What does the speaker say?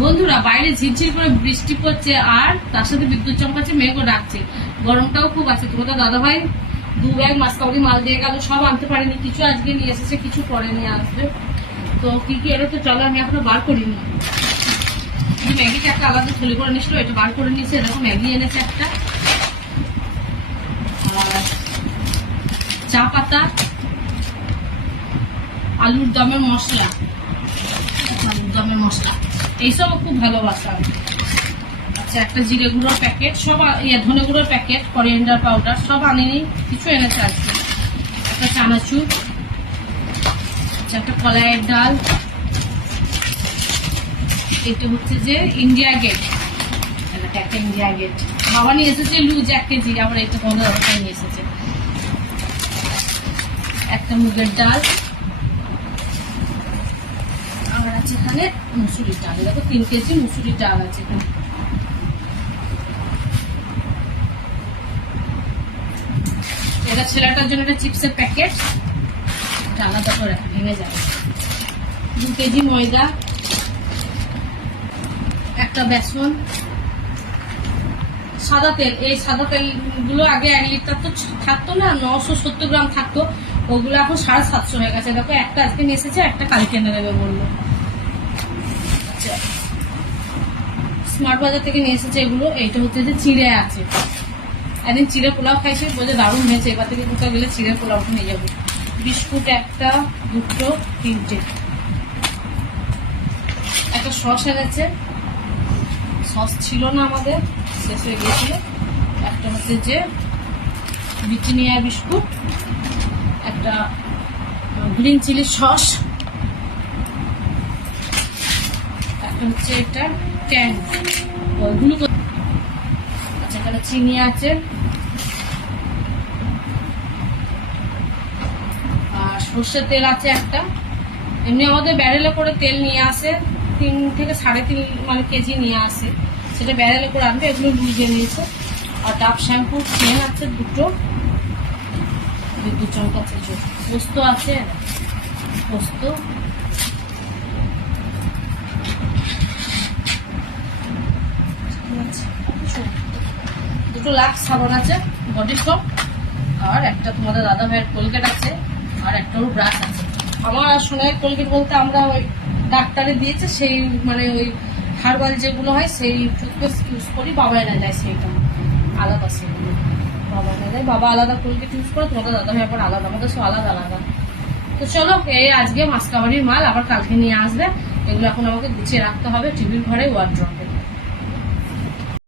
বন্ধুরা, বাইরে ঝিরঝির করে বৃষ্টি পড়ছে আর তার সাথে বিদ্যুৎ চমকাচ্ছে, মেঘও ডাকছে, গরমটাও খুব আছে। তোমাদের দাদা ভাই 2 ব্যাগ মাসকাবাড়ি মাল দিয়ে গেল, সব আনতে পারেনি, কিছু আজকে নিয়ে এসেছে, কিছু পরে নিয়ে আসবে। তো কি কি এলো তো চলো, আমি এখনো বার করিনি। ম্যাগিটা একটা আলাদা থলি করে নিয়েছিল, এটা বার করে নিয়েছে। এরকম ম্যাগি এনেছে একটা, আর চা পাতা, আলুর দমের মশলা, এইসব খুব ভালোবাসা। আচ্ছা, একটা জিরে গুঁড়োর প্যাকেট, সব ধনে গুঁড়োর প্যাকেট, করিয়েন্ডার পাউডার, সব আনেনি, কিছু এনেছে আজকে। একটা চানাচুর, আচ্ছা একটা কলাইয়ের ডাল, এটা হচ্ছে যে ইন্ডিয়া গেট, একটা ইন্ডিয়া গেট। বাবা নিয়ে এসেছে লুজ 1 কেজি, আবার এটা তোমাদের ওটাই নিয়ে এসেছে। একটা মুগের ডাল, আর আছে এখানে মুসুরির ডাল। দেখো 3 কেজি মুসুরির ডাল আছে এখানে। এটা ছেলেটার জন্য একটা চিপসের প্যাকেট, এটা আলাদা করে ভেঙে যাবে। 2 কেজি ময়দা, একটা বেসন, সাদা তেল। এই সাদা তেলগুলো আগে 1 লিটার তো থাকতো না, 970 গ্রাম থাকতো, ওগুলো এখন 750 হয়ে গেছে। দেখো একটা আজকে নিয়ে এসেছে, একটা কালকে এনে দেবে বললো। আচ্ছা, স্মার্ট বাজার থেকে নিয়ে এসেছে এগুলো। এইটা হচ্ছে যে চিড়ে আছে, একদিন চিড়ে পোলাও খাইছি, বোঝে দারুণ হয়েছে। এবার থেকে কোথাও গেলে চিড়ে পোলাওটা নিয়ে যাবো। বিস্কুট একটা, 2টো, 3টে। একটা সস এনেছে, সস ছিল না আমাদের, শেষ হয়ে গিয়েছিল। একটা হচ্ছে যে ব্রিটানিয়া বিস্কুট, একটা গ্রিন চিলি সস, একটা হচ্ছে এটা ট্যাং গ্লুকোজ। আচ্ছা, এখানে চিনি আছে, আর সর্ষের তেল আছে একটা। এমনি আমাদের ব্যারেলে করে তেল নিয়ে আসে, 3 থেকে 3.5 মানে কেজি নিয়ে আসে, সেটা ব্যারেলে করে আনবে। এগুলো লুজে নিয়েছে। আর ডাব শ্যাম্পুর চেন আছে 2টো, বিদ্যুৎ চমকাচ্ছে। পোস্ত আছে, পোস্ত, দুটো লাক্স সাবান আছে, বডি সোপ, আর একটা তোমাদের দাদা ভাইয়ের কোলগেট আছে, আর একটা ওর ব্রাশ আছে। আমার সোনার কোলগেট বলতে আমরা ওই ডাক্তারে দিয়েছে সেই, মানে ওই হার্বাল যেগুলো হয় সেই টুথপেস্ট ইউজ করি। বাবা এনে যায় সেইটা আলাদা, সেগুলো বাবা এনে যায়। বাবা আলাদা কোলগেট ইউজ করে, তোমাদের দাদা ভাই আবার আলাদা, আমাদের সব আলাদা আলাদা। তো চলো, এই আজকে মাসকাবাড়ির মাল আবার কালকে নিয়ে আসবে। এগুলো এখন আমাকে গুছিয়ে রাখতে হবে টিভির ঘরে, ওয়ার্ড্রপে।